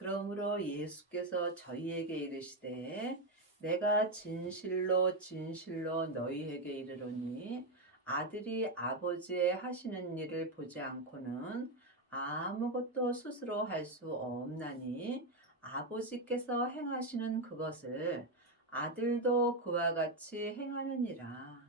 그러므로 예수께서 저희에게 이르시되 내가 진실로 진실로 너희에게 이르노니 아들이 아버지의 하시는 일을 보지 않고는 아무것도 스스로 할 수 없나니 아버지께서 행하시는 그것을 아들도 그와 같이 행하느니라.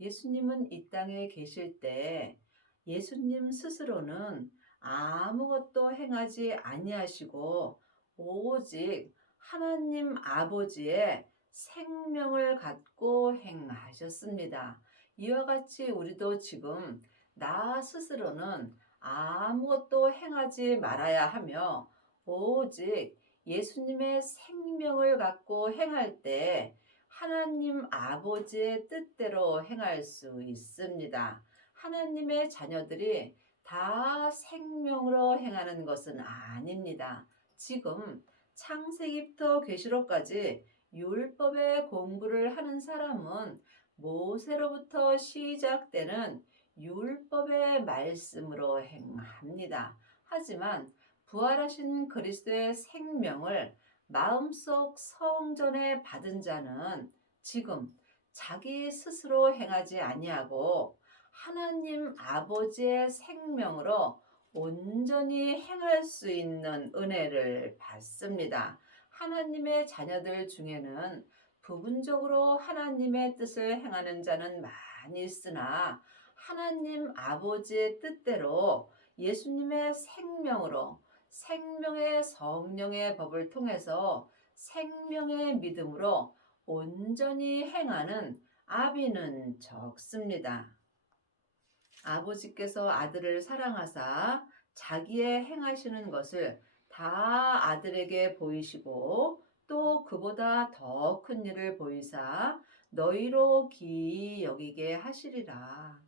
예수님은 이 땅에 계실 때 예수님 스스로는 아무것도 행하지 아니하시고 오직 하나님 아버지의 생명을 갖고 행하셨습니다. 이와 같이 우리도 지금 나 스스로는 아무것도 행하지 말아야 하며 오직 예수님의 생명을 갖고 행할 때 하나님 아버지의 뜻대로 행할 수 있습니다. 하나님의 자녀들이 다 생명으로 행하는 것은 아닙니다. 지금 창세기부터 계시록까지 율법의 공부를 하는 사람은 모세로부터 시작되는 율법의 말씀으로 행합니다. 하지만 부활하신 그리스도의 생명을 마음속 성전에 받은 자는 지금 자기 스스로 행하지 아니하고 하나님 아버지의 생명으로 온전히 행할 수 있는 은혜를 받습니다. 하나님의 자녀들 중에는 부분적으로 하나님의 뜻을 행하는 자는 많이 있으나 하나님 아버지의 뜻대로 예수님의 생명으로 생명의 성령의 법을 통해서 생명의 믿음으로 온전히 행하는 아비는 적습니다. 아버지께서 아들을 사랑하사 자기의 행하시는 것을 다 아들에게 보이시고 또 그보다 더 큰 일을 보이사 너희로 기이 여기게 하시리라.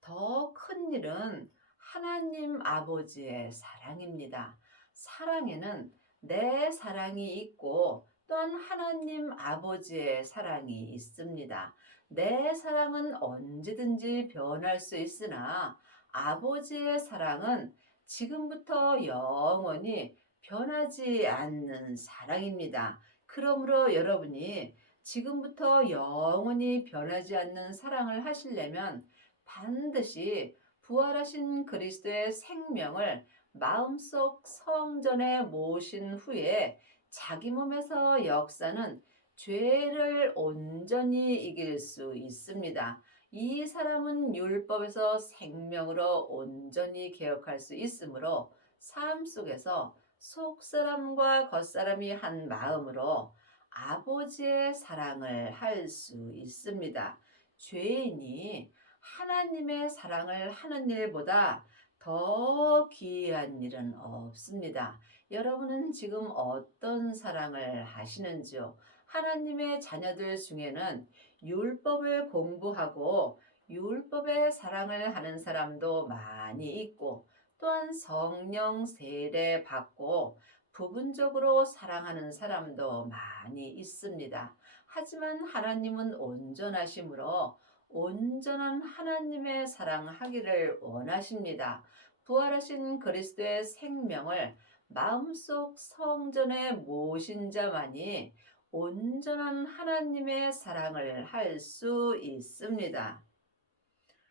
더 큰 일은 하나님 아버지의 사랑입니다. 사랑에는 내 사랑이 있고 또한 하나님 아버지의 사랑이 있습니다. 내 사랑은 언제든지 변할 수 있으나 아버지의 사랑은 지금부터 영원히 변하지 않는 사랑입니다. 그러므로 여러분이 지금부터 영원히 변하지 않는 사랑을 하시려면 반드시 부활하신 그리스도의 생명을 마음속 성전에 모신 후에 자기 몸에서 역사는 죄를 온전히 이길 수 있습니다. 이 사람은 율법에서 생명으로 온전히 개혁할 수 있으므로 삶 속에서 속사람과 겉사람이 한 마음으로 아버지의 사랑을 할 수 있습니다. 죄인이 하나님의 사랑을 하는 일보다 더 기이한 일은 없습니다. 여러분은 지금 어떤 사랑을 하시는지요? 하나님의 자녀들 중에는 율법을 공부하고 율법의 사랑을 하는 사람도 많이 있고 또한 성령 세례 받고 부분적으로 사랑하는 사람도 많이 있습니다. 하지만 하나님은 온전하심으로 온전한 하나님의 사랑하기를 원하십니다. 부활하신 그리스도의 생명을 마음속 성전에 모신 자만이 온전한 하나님의 사랑을 할 수 있습니다.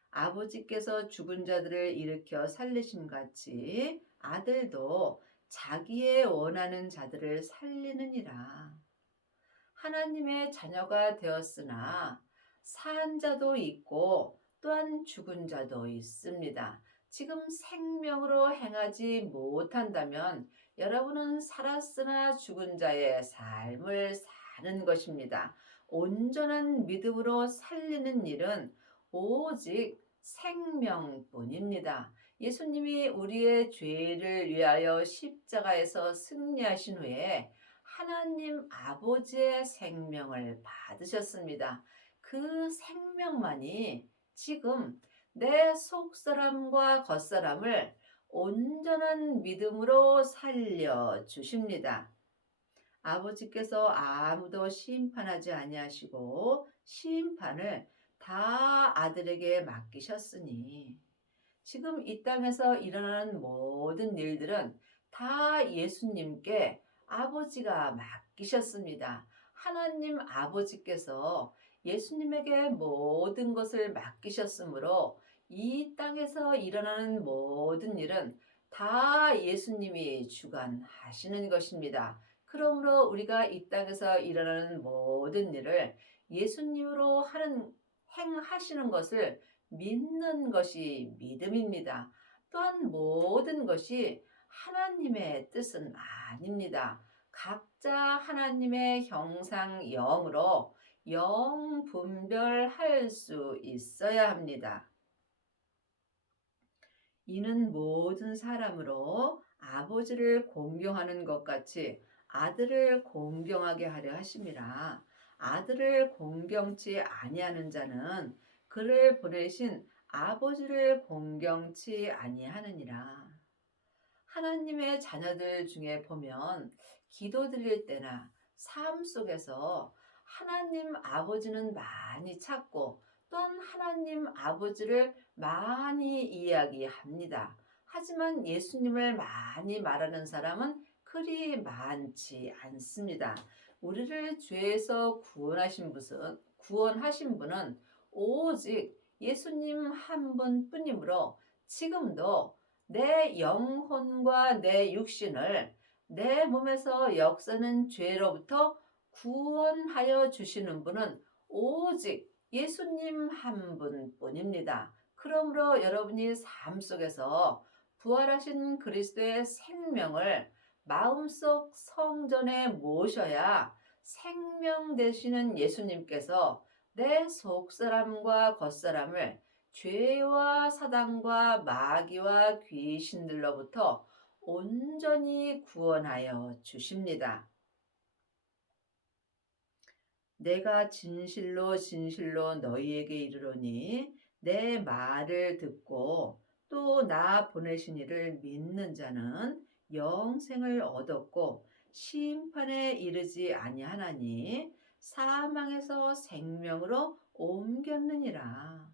아버지께서 죽은 자들을 일으켜 살리심 같이 아들도 자기의 원하는 자들을 살리느니라. 하나님의 자녀가 되었으나 산 자도 있고 또한 죽은 자도 있습니다. 지금 생명으로 행하지 못한다면 여러분은 살았으나 죽은 자의 삶을 사는 것입니다. 온전한 믿음으로 살리는 일은 오직 생명뿐입니다. 예수님이 우리의 죄를 위하여 십자가에서 승리하신 후에 하나님 아버지의 생명을 받으셨습니다. 그 생명만이 지금 내 속사람과 겉사람을 온전한 믿음으로 살려 주십니다. 아버지께서 아무도 심판하지 아니하시고 심판을 다 아들에게 맡기셨으니 지금 이 땅에서 일어나는 모든 일들은 다 다 예수님께 아버지가 맡기셨습니다. 하나님 아버지께서 예수님에게 모든 것을 맡기셨으므로 이 땅에서 일어나는 모든 일은 다 예수님이 주관하시는 것입니다. 그러므로 우리가 이 땅에서 일어나는 모든 일을 예수님으로 행하시는 것을 믿는 것이 믿음입니다. 또한 모든 것이 하나님의 뜻은 아닙니다. 각자 하나님의 형상영으로 영 분별할 수 있어야 합니다. 이는 모든 사람으로 아버지를 공경하는 것 같이 아들을 공경하게 하려 하심이라. 아들을 공경치 아니하는 자는 그를 보내신 아버지를 공경치 아니하느니라. 하나님의 자녀들 중에 보면 기도 드릴 때나 삶 속에서 하나님 아버지는 많이 찾고 또한 하나님 아버지를 많이 이야기합니다. 하지만 예수님을 많이 말하는 사람은 그리 많지 않습니다. 우리를 죄에서 구원하신 분은 오직 예수님 한 분뿐이므로 지금도 내 영혼과 내 육신을 내 몸에서 역사는 죄로부터 구원하여 주시는 분은 오직 예수님 한 분뿐입니다. 그러므로 여러분이 삶 속에서 부활하신 그리스도의 생명을 마음속 성전에 모셔야 생명 되시는 예수님께서 내 속사람과 겉사람을 죄와 사단과 마귀와 귀신들로부터 온전히 구원하여 주십니다. 내가 진실로 진실로 너희에게 이르노니 내 말을 듣고 또 나 보내신 이를 믿는 자는 영생을 얻었고 심판에 이르지 아니하나니 사망에서 생명으로 옮겼느니라.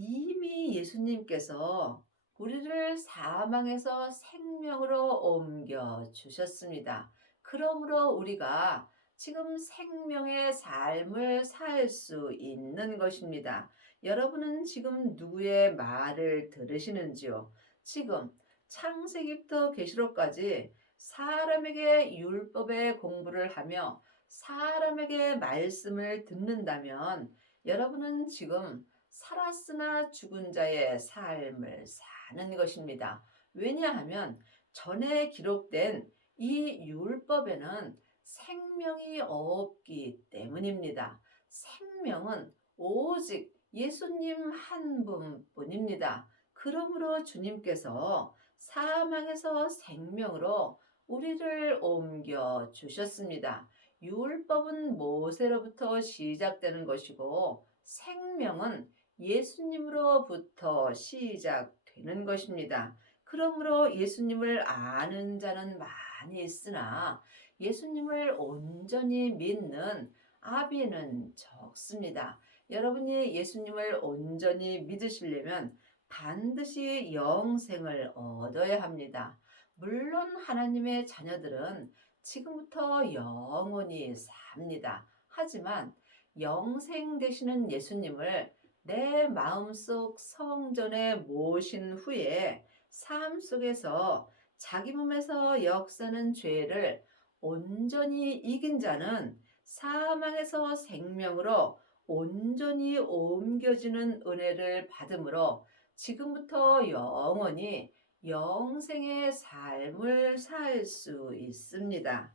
이미 예수님께서 우리를 사망에서 생명으로 옮겨 주셨습니다. 그러므로 우리가 지금 생명의 삶을 살 수 있는 것입니다. 여러분은 지금 누구의 말을 들으시는지요? 지금 창세기부터 계시록까지 사람에게 율법의 공부를 하며 사람에게 말씀을 듣는다면 여러분은 지금 살았으나 죽은 자의 삶을 사는 것입니다. 왜냐하면 전에 기록된 이 율법에는 생명이 없기 때문입니다. 생명은 오직 예수님 한 분뿐입니다. 그러므로 주님께서 사망에서 생명으로 우리를 옮겨 주셨습니다. 율법은 모세로부터 시작되는 것이고 생명은 예수님으로부터 시작되는 것입니다. 그러므로 예수님을 아는 자는 많이 있으나 예수님을 온전히 믿는 아비는 적습니다. 여러분이 예수님을 온전히 믿으시려면 반드시 영생을 얻어야 합니다. 물론 하나님의 자녀들은 지금부터 영원히 삽니다. 하지만 영생 되시는 예수님을 내 마음속 성전에 모신 후에 삶 속에서 자기 몸에서 역사는 죄를 온전히 이긴 자는 사망에서 생명으로 온전히 옮겨지는 은혜를 받음으로 지금부터 영원히 영생의 삶을 살 수 있습니다.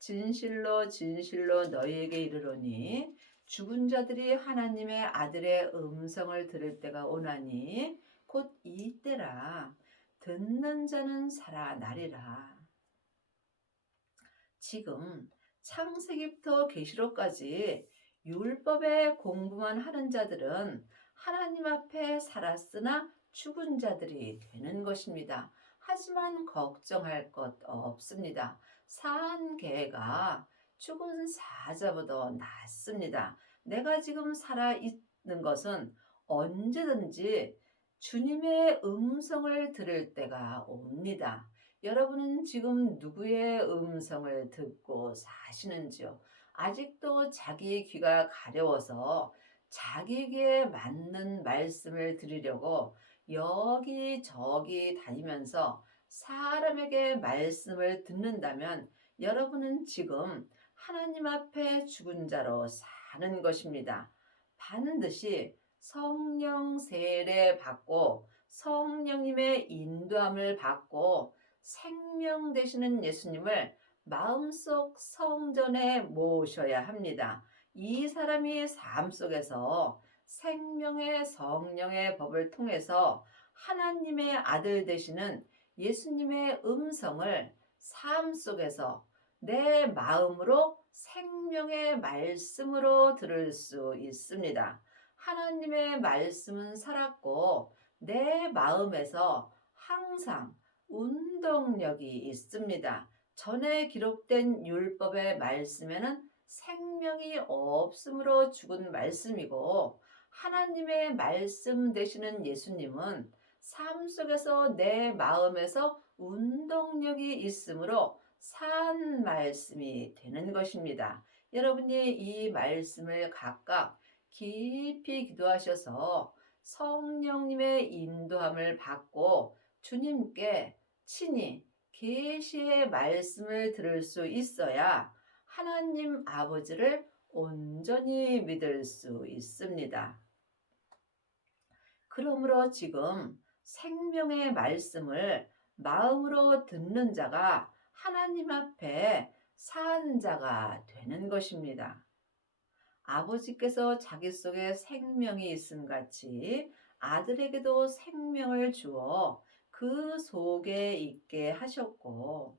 진실로 진실로 너희에게 이르노니 죽은 자들이 하나님의 아들의 음성을 들을 때가 오나니 곧 이때라. 듣는 자는 살아나리라. 지금 창세기부터 계시록까지 율법의 공부만 하는 자들은 하나님 앞에 살았으나 죽은 자들이 되는 것입니다. 하지만 걱정할 것 없습니다. 산 개가 죽은 사자보다 낫습니다. 내가 지금 살아 있는 것은 언제든지 주님의 음성을 들을 때가 옵니다. 여러분은 지금 누구의 음성을 듣고 사시는지요? 아직도 자기 귀가 가려워서 자기에게 맞는 말씀을 들으려고 여기저기 다니면서 사람에게 말씀을 듣는다면 여러분은 지금 하나님 앞에 죽은 자로 사는 것입니다. 반드시 성령 세례 받고 성령님의 인도함을 받고 생명 되시는 예수님을 마음속 성전에 모셔야 합니다. 이 사람이 삶 속에서 생명의 성령의 법을 통해서 하나님의 아들 되시는 예수님의 음성을 삶 속에서 내 마음으로 생명의 말씀으로 들을 수 있습니다. 하나님의 말씀은 살았고 내 마음에서 항상 운동력이 있습니다. 전에 기록된 율법의 말씀에는 생명이 없으므로 죽은 말씀이고 하나님의 말씀 되시는 예수님은 삶 속에서 내 마음에서 운동력이 있으므로 산 말씀이 되는 것입니다. 여러분이 이 말씀을 각각 깊이 기도하셔서 성령님의 인도함을 받고 주님께 친히 계시의 말씀을 들을 수 있어야 하나님 아버지를 온전히 믿을 수 있습니다. 그러므로 지금 생명의 말씀을 마음으로 듣는 자가 하나님 앞에 산 자가 되는 것입니다. 아버지께서 자기 속에 생명이 있음 같이 아들에게도 생명을 주어 그 속에 있게 하셨고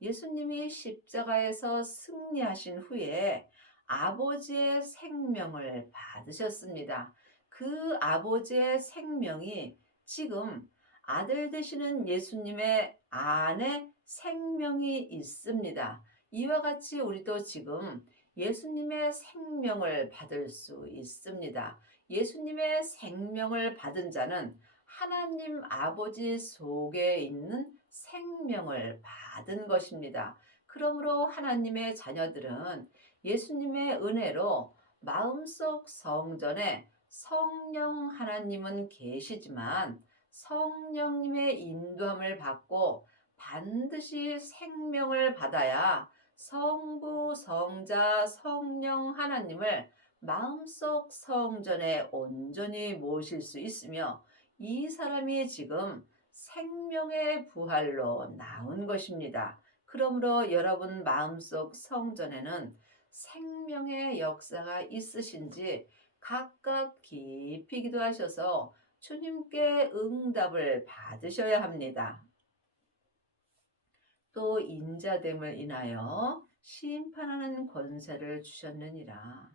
예수님이 십자가에서 승리하신 후에 아버지의 생명을 받으셨습니다. 그 아버지의 생명이 지금 아들 되시는 예수님의 안에 생명이 있습니다. 이와 같이 우리도 지금 예수님의 생명을 받을 수 있습니다. 예수님의 생명을 받은 자는 하나님 아버지 속에 있는 생명을 받은 것입니다. 그러므로 하나님의 자녀들은 예수님의 은혜로 마음속 성전에 성령 하나님은 계시지만 성령님의 인도함을 받고 반드시 생명을 받아야 성부, 성자, 성령 하나님을 마음속 성전에 온전히 모실 수 있으며 이 사람이 지금 생명의 부활로 나온 것입니다. 그러므로 여러분 마음속 성전에는 생명의 역사가 있으신지 각각 깊이 기도하셔서 주님께 응답을 받으셔야 합니다. 또 인자됨을 인하여 심판하는 권세를 주셨느니라.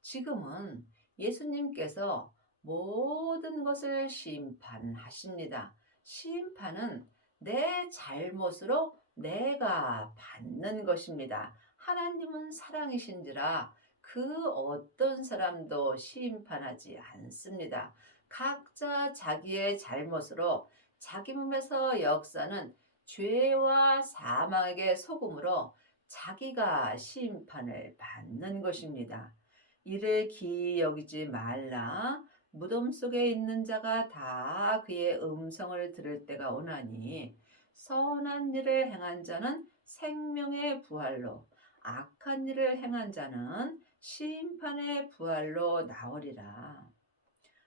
지금은 예수님께서 모든 것을 심판하십니다. 심판은 내 잘못으로 내가 받는 것입니다. 하나님은 사랑이신지라 그 어떤 사람도 심판하지 않습니다. 각자 자기의 잘못으로 자기 몸에서 역사는 죄와 사망에게 속음으로 자기가 심판을 받는 것입니다. 이를 기이 여기지 말라. 무덤 속에 있는 자가 다 그의 음성을 들을 때가 오나니 선한 일을 행한 자는 생명의 부활로 악한 일을 행한 자는 심판의 부활로 나오리라.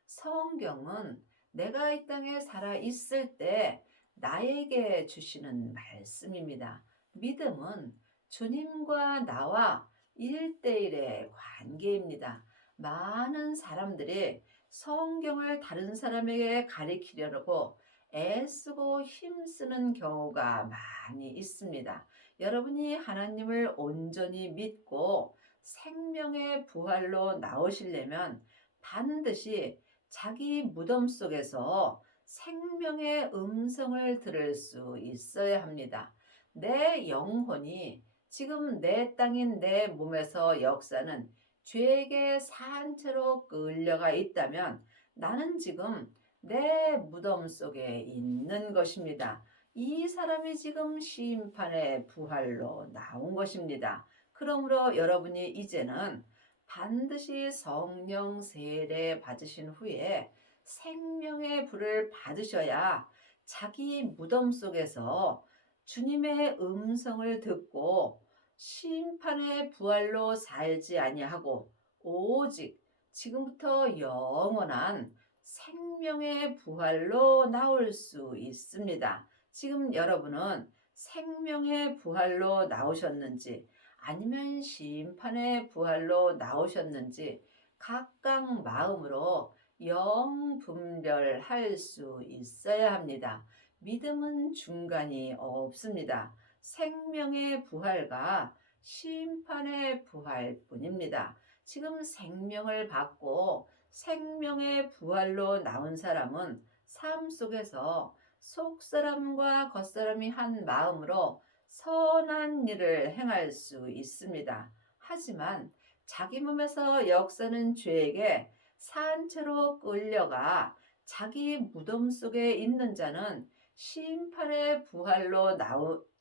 성경은 내가 이 땅에 살아 있을 때 나에게 주시는 말씀입니다. 믿음은 주님과 나와 1대1의 관계입니다. 많은 사람들이 성경을 다른 사람에게 가리키려고 애쓰고 힘쓰는 경우가 많이 있습니다. 여러분이 하나님을 온전히 믿고 생명의 부활로 나오시려면 반드시 자기 무덤 속에서 생명의 음성을 들을 수 있어야 합니다. 내 영혼이 지금 내 땅인 내 몸에서 역사는 죄에게 산채로 끌려가 있다면 나는 지금 내 무덤 속에 있는 것입니다. 이 사람이 지금 심판의 부활로 나온 것입니다. 그러므로 여러분이 이제는 반드시 성령 세례 받으신 후에 생명의 불을 받으셔야 자기 무덤 속에서 주님의 음성을 듣고 심판의 부활로 살지 아니하고 오직 지금부터 영원한 생명의 부활로 나올 수 있습니다. 지금 여러분은 생명의 부활로 나오셨는지 아니면 심판의 부활로 나오셨는지 각각 마음으로 영분별할 수 있어야 합니다. 믿음은 중간이 없습니다. 생명의 부활과 심판의 부활뿐입니다. 지금 생명을 받고 생명의 부활로 나온 사람은 삶 속에서 속사람과 겉사람이 한 마음으로 선한 일을 행할 수 있습니다. 하지만 자기 몸에서 역사는 죄에게 산채로 끌려가 자기 무덤 속에 있는 자는 심판의 부활로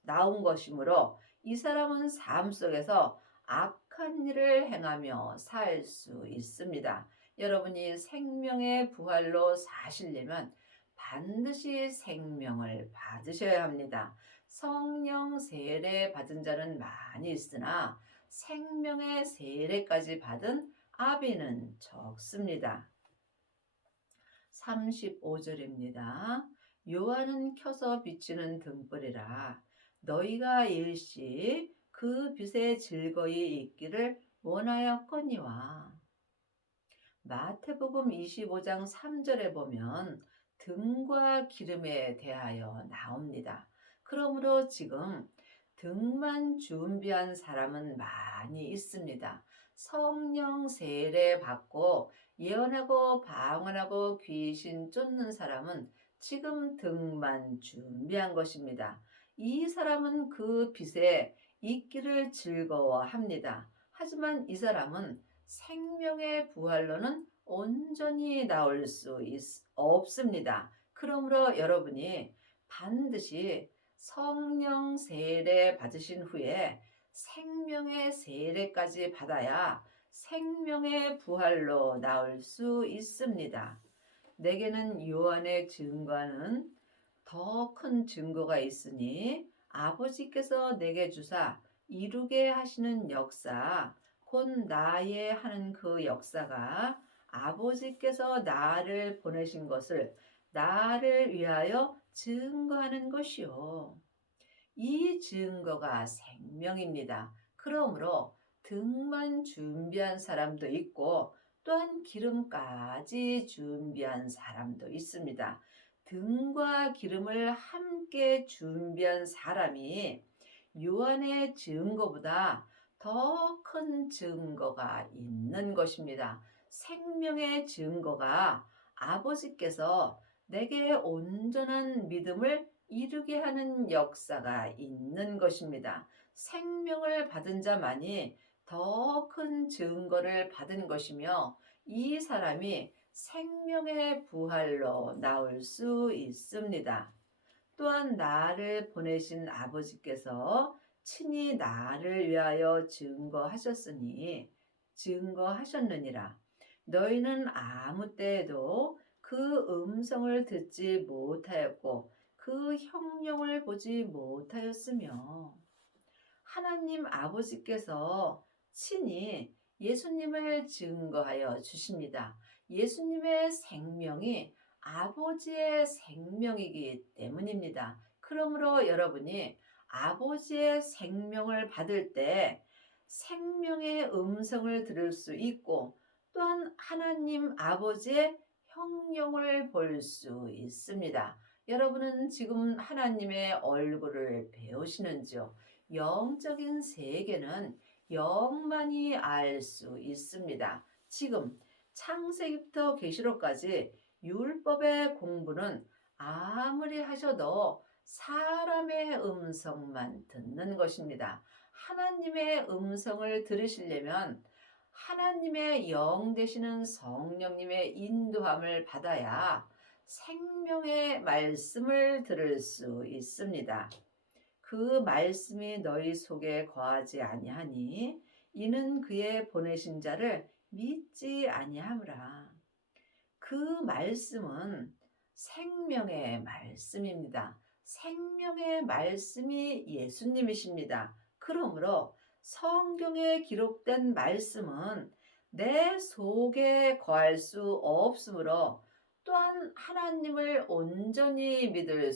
나온 것이므로 이 사람은 삶 속에서 악한 일을 행하며 살 수 있습니다. 여러분이 생명의 부활로 사시려면 반드시 생명을 받으셔야 합니다. 성령 세례 받은 자는 많이 있으나 생명의 세례까지 받은 아비는 적습니다. 35절입니다. 요한은 켜서 비치는 등불이라 너희가 일시 그 빛에 즐거이 있기를 원하였거니와. 마태복음 25장 3절에 보면 등과 기름에 대하여 나옵니다. 그러므로 지금 등만 준비한 사람은 많이 있습니다. 성령 세례 받고 예언하고 방언하고 귀신 쫓는 사람은 지금 등만 준비한 것입니다. 이 사람은 그 빛에 있기를 즐거워합니다. 하지만 이 사람은 생명의 부활로는 온전히 나올 수 없습니다. 그러므로 여러분이 반드시 성령 세례 받으신 후에 생명의 세례까지 받아야 생명의 부활로 나올 수 있습니다. 내게는 요한의 증거는 더 큰 증거가 있으니 아버지께서 내게 주사 이루게 하시는 역사 곧 나의 하는 그 역사가 아버지께서 나를 보내신 것을 나를 위하여 증거하는 것이요. 이 증거가 생명입니다. 그러므로 등만 준비한 사람도 있고 또한 기름까지 준비한 사람도 있습니다. 등과 기름을 함께 준비한 사람이 요한의 증거보다 더 큰 증거가 있는 것입니다. 생명의 증거가 아버지께서 내게 온전한 믿음을 이루게 하는 역사가 있는 것입니다. 생명을 받은 자만이 더 큰 증거를 받은 것이며 이 사람이 생명의 부활로 나올 수 있습니다. 또한 나를 보내신 아버지께서 친히 나를 위하여 증거하셨느니라. 너희는 아무 때에도 그 음성을 듣지 못하였고 그 형용을 보지 못하였으며 하나님 아버지께서 친히 예수님을 증거하여 주십니다. 예수님의 생명이 아버지의 생명이기 때문입니다. 그러므로 여러분이 아버지의 생명을 받을 때 생명의 음성을 들을 수 있고 또한 하나님 아버지의 형용을 볼 수 있습니다. 여러분은 지금 하나님의 얼굴을 배우시는지요? 영적인 세계는 영만이 알 수 있습니다. 지금 창세기부터 계시록까지 율법의 공부는 아무리 하셔도 사람의 음성만 듣는 것입니다. 하나님의 음성을 들으시려면 하나님의 영 되시는 성령님의 인도함을 받아야 생명의 말씀을 들을 수 있습니다. 그 말씀이 너희 속에 거하지 아니하니 이는 그의 보내신 자를 믿지 아니함이라. 그 말씀은 생명의 말씀입니다. 생명의 말씀이 예수님이십니다. 그러므로 성경에 기록된 말씀은 내 속에 거할 수 없으므로 또한 하나님을 온전히 믿을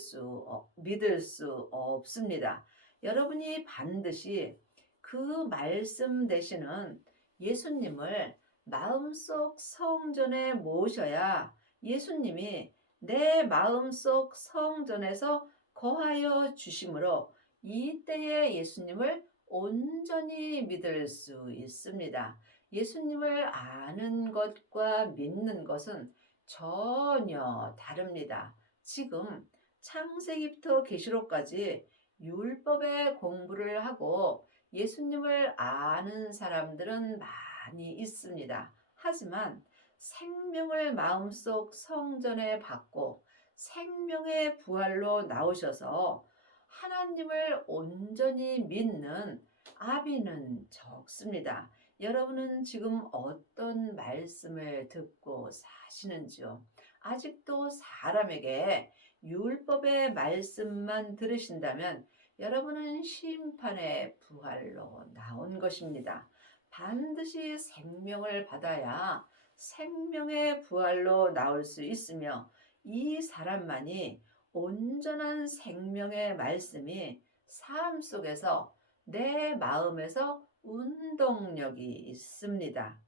수 없습니다. 여러분이 반드시 그 말씀 되시는 예수님을 마음속 성전에 모셔야 예수님이 내 마음속 성전에서 거하여 주심으로 이때에 예수님을 온전히 믿을 수 있습니다. 예수님을 아는 것과 믿는 것은 전혀 다릅니다. 지금 창세기부터 계시록까지 율법의 공부를 하고 예수님을 아는 사람들은 많이 있습니다. 하지만 생명을 마음속 성전에 받고 생명의 부활로 나오셔서 하나님을 온전히 믿는 아비는 적습니다. 여러분은 지금 어떤 말씀을 듣고 사시는지요? 아직도 사람에게 율법의 말씀만 들으신다면 여러분은 심판의 부활로 나온 것입니다. 반드시 생명을 받아야 생명의 부활로 나올 수 있으며 이 사람만이 온전한 생명의 말씀이 삶 속에서 내 마음에서 운동력이 있습니다.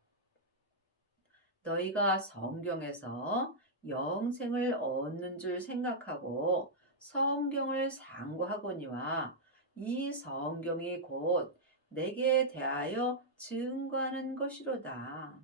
너희가 성경에서 영생을 얻는 줄 생각하고 성경을 상고하거니와 이 성경이 곧 내게 대하여 증거하는 것이로다.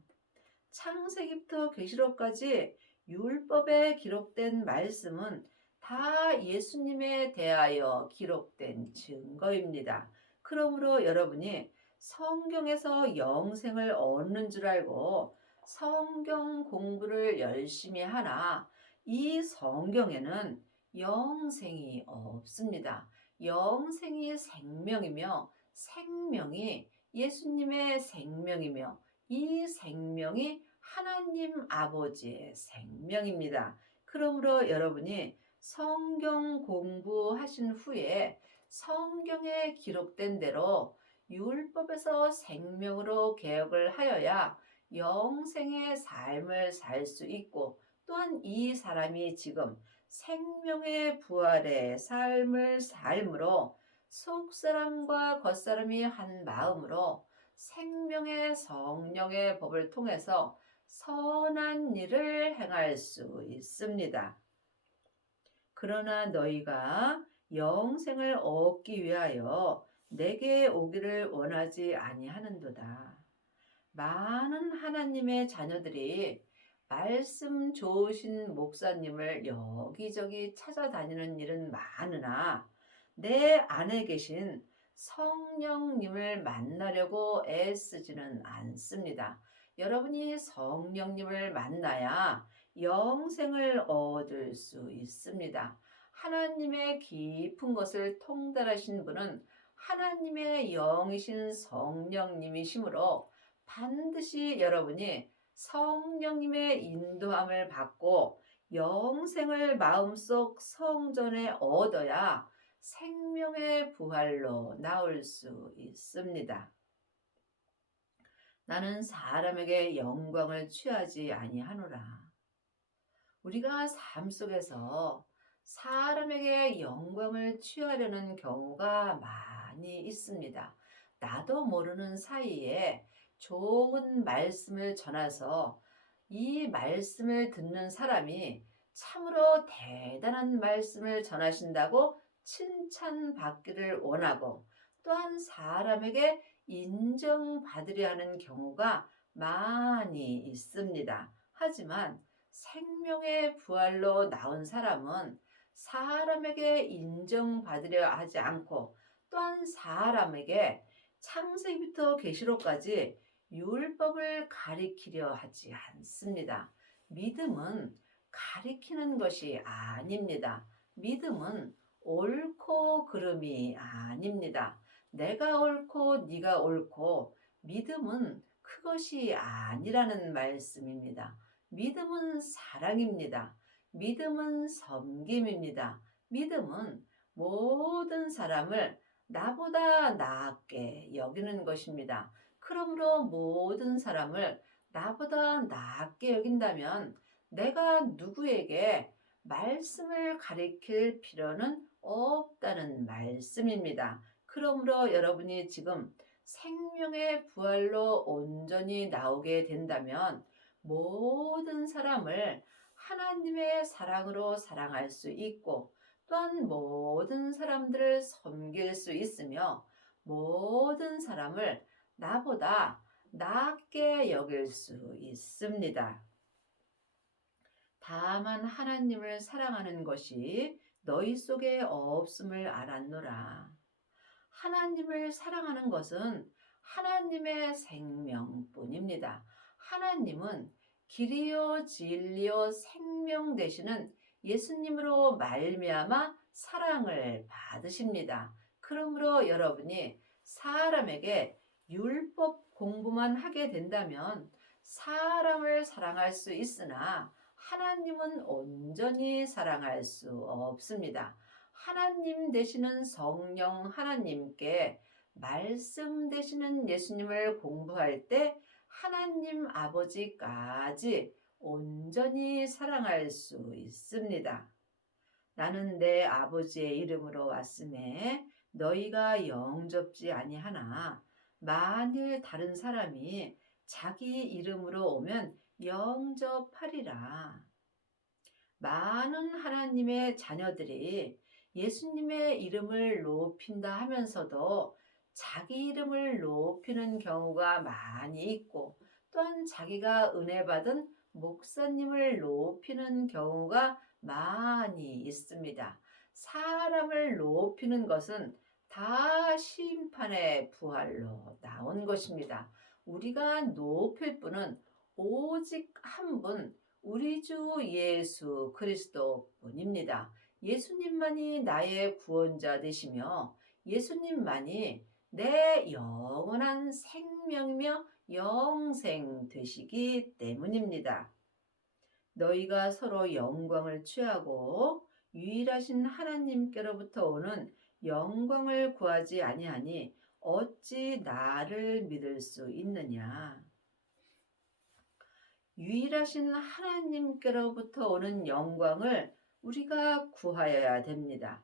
창세기부터 계시록까지 율법에 기록된 말씀은 다 예수님에 대하여 기록된 증거입니다. 그러므로 여러분이 성경에서 영생을 얻는 줄 알고 성경 공부를 열심히 하나 이 성경에는 영생이 없습니다. 영생이 생명이며 생명이 예수님의 생명이며 이 생명이 하나님 아버지의 생명입니다. 그러므로 여러분이 성경 공부하신 후에 성경에 기록된 대로 율법에서 생명으로 개혁을 하여야 영생의 삶을 살 수 있고 또한 이 사람이 지금 생명의 부활의 삶을 삶으로 속사람과 겉사람이 한 마음으로 생명의 성령의 법을 통해서 선한 일을 행할 수 있습니다. 그러나 너희가 영생을 얻기 위하여 내게 오기를 원하지 아니하는도다. 많은 하나님의 자녀들이 말씀 좋으신 목사님을 여기저기 찾아다니는 일은 많으나 내 안에 계신 성령님을 만나려고 애쓰지는 않습니다. 여러분이 성령님을 만나야 영생을 얻을 수 있습니다. 하나님의 깊은 것을 통달하신 분은 하나님의 영이신 성령님이시므로 반드시 여러분이 성령님의 인도함을 받고 영생을 마음속 성전에 얻어야 생명의 부활로 나올 수 있습니다. 나는 사람에게 영광을 취하지 아니하노라. 우리가 삶 속에서 사람에게 영광을 취하려는 경우가 많이 있습니다. 나도 모르는 사이에 좋은 말씀을 전해서 이 말씀을 듣는 사람이 참으로 대단한 말씀을 전하신다고 칭찬받기를 원하고 또한 사람에게 인정받으려 하는 경우가 많이 있습니다. 하지만 생명의 부활로 나온 사람은 사람에게 인정받으려 하지 않고 또한 사람에게 창세기부터 계시록까지 율법을 가리키려 하지 않습니다. 믿음은 가리키는 것이 아닙니다. 믿음은 옳고 그름이 아닙니다. 내가 옳고 네가 옳고 믿음은 그것이 아니라는 말씀입니다. 믿음은 사랑입니다. 믿음은 섬김입니다. 믿음은 모든 사람을 나보다 낫게 여기는 것입니다. 그러므로 모든 사람을 나보다 낫게 여긴다면 내가 누구에게 말씀을 가리킬 필요는 없다는 말씀입니다. 그러므로 여러분이 지금 생명의 부활로 온전히 나오게 된다면 모든 사람을 하나님의 사랑으로 사랑할 수 있고 또한 모든 사람들을 섬길 수 있으며 모든 사람을 나보다 낮게 여길 수 있습니다. 다만 하나님을 사랑하는 것이 너희 속에 없음을 알았노라. 하나님을 사랑하는 것은 하나님의 생명뿐입니다. 하나님은 길이요 진리요 생명 되시는 예수님으로 말미암아 사랑을 받으십니다. 그러므로 여러분이 사람에게 율법 공부만 하게 된다면 사람을 사랑할 수 있으나 하나님은 온전히 사랑할 수 없습니다. 하나님 되시는 성령 하나님께 말씀 되시는 예수님을 공부할 때 하나님 아버지까지 온전히 사랑할 수 있습니다. 나는 내 아버지의 이름으로 왔음에 너희가 영접지 아니하나 만일 다른 사람이 자기 이름으로 오면 영접하리라. 많은 하나님의 자녀들이 예수님의 이름을 높인다 하면서도 자기 이름을 높이는 경우가 많이 있고 또한 자기가 은혜 받은 목사님을 높이는 경우가 많이 있습니다. 사람을 높이는 것은 다 심판의 부활로 나온 것입니다. 우리가 높일 분은 오직 한 분, 우리 주 예수 그리스도뿐입니다. 예수님만이 나의 구원자 되시며 예수님만이 내 영원한 생명이며 영생 되시기 때문입니다. 너희가 서로 영광을 취하고 유일하신 하나님께로부터 오는 영광을 구하지 아니하니 어찌 나를 믿을 수 있느냐. 유일하신 하나님께로부터 오는 영광을 우리가 구하여야 됩니다.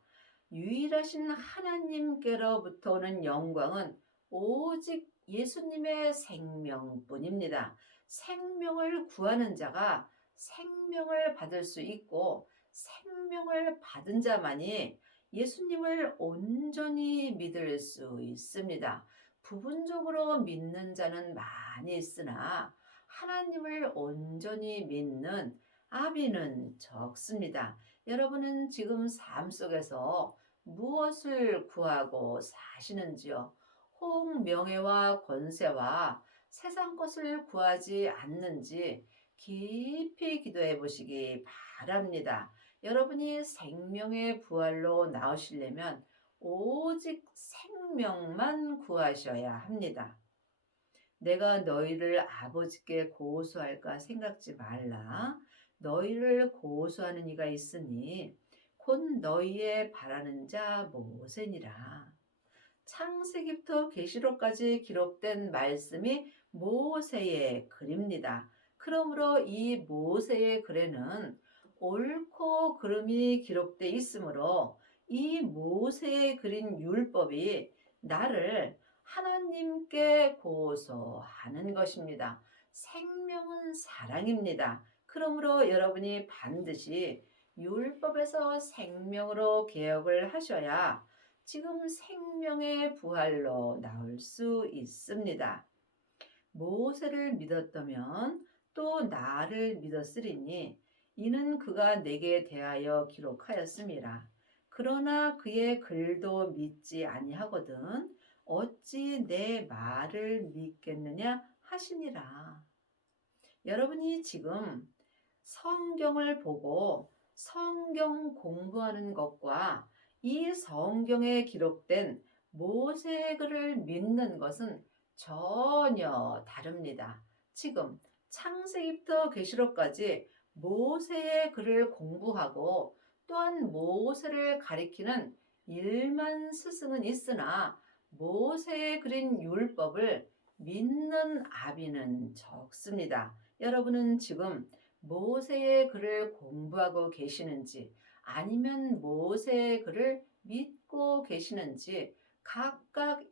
유일하신 하나님께로부터 오는 영광은 오직 예수님의 생명뿐입니다. 생명을 구하는 자가 생명을 받을 수 있고 생명을 받은 자만이 예수님을 온전히 믿을 수 있습니다. 부분적으로 믿는 자는 많이 있으나 하나님을 온전히 믿는 아비는 적습니다. 여러분은 지금 삶 속에서 무엇을 구하고 사시는지요? 혹 명예와 권세와 세상 것을 구하지 않는지 깊이 기도해 보시기 바랍니다. 여러분이 생명의 부활로 나오시려면 오직 생명만 구하셔야 합니다. 내가 너희를 아버지께 고소할까 생각지 말라. 너희를 고소하는 이가 있으니 곧 너희의 바라는 자 모세니라. 창세기부터 계시록까지 기록된 말씀이 모세의 글입니다. 그러므로 이 모세의 글에는 옳고 그름이 기록되어 있으므로 이 모세의 글인 율법이 나를 하나님께 고소하는 것입니다. 생명은 사랑입니다. 그러므로 여러분이 반드시 율법에서 생명으로 개혁을 하셔야 지금 생명의 부활로 나올 수 있습니다. 모세를 믿었다면 또 나를 믿었으리니 이는 그가 내게 대하여 기록하였음이라. 그러나 그의 글도 믿지 아니하거든 어찌 내 말을 믿겠느냐 하시니라. 여러분이 지금 성경을 보고 성경 공부하는 것과 이 성경에 기록된 모세의 글을 믿는 것은 전혀 다릅니다. 지금 창세기부터 계시록까지 모세의 글을 공부하고 또한 모세를 가리키는 1만 스승은 있으나 모세의 그린 율법을 믿는 아비는 적습니다. 여러분은 지금 모세의 글을 공부하고 계시는지 아니면 모세의 글을 믿고 계시는지 각각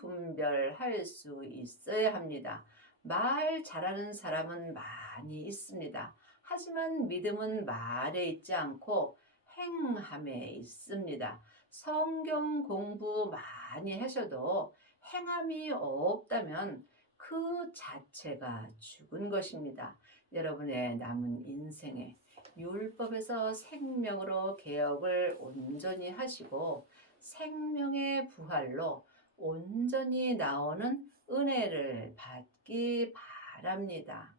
분별할 수 있어야 합니다. 말 잘하는 사람은 많이 있습니다. 하지만 믿음은 말에 있지 않고 행함에 있습니다. 성경 공부 많이 하셔도 행함이 없다면 그 자체가 죽은 것입니다. 여러분의 남은 인생에 율법에서 생명으로 개혁을 온전히 하시고 생명의 부활로 온전히 나오는 은혜를 받기 바랍니다.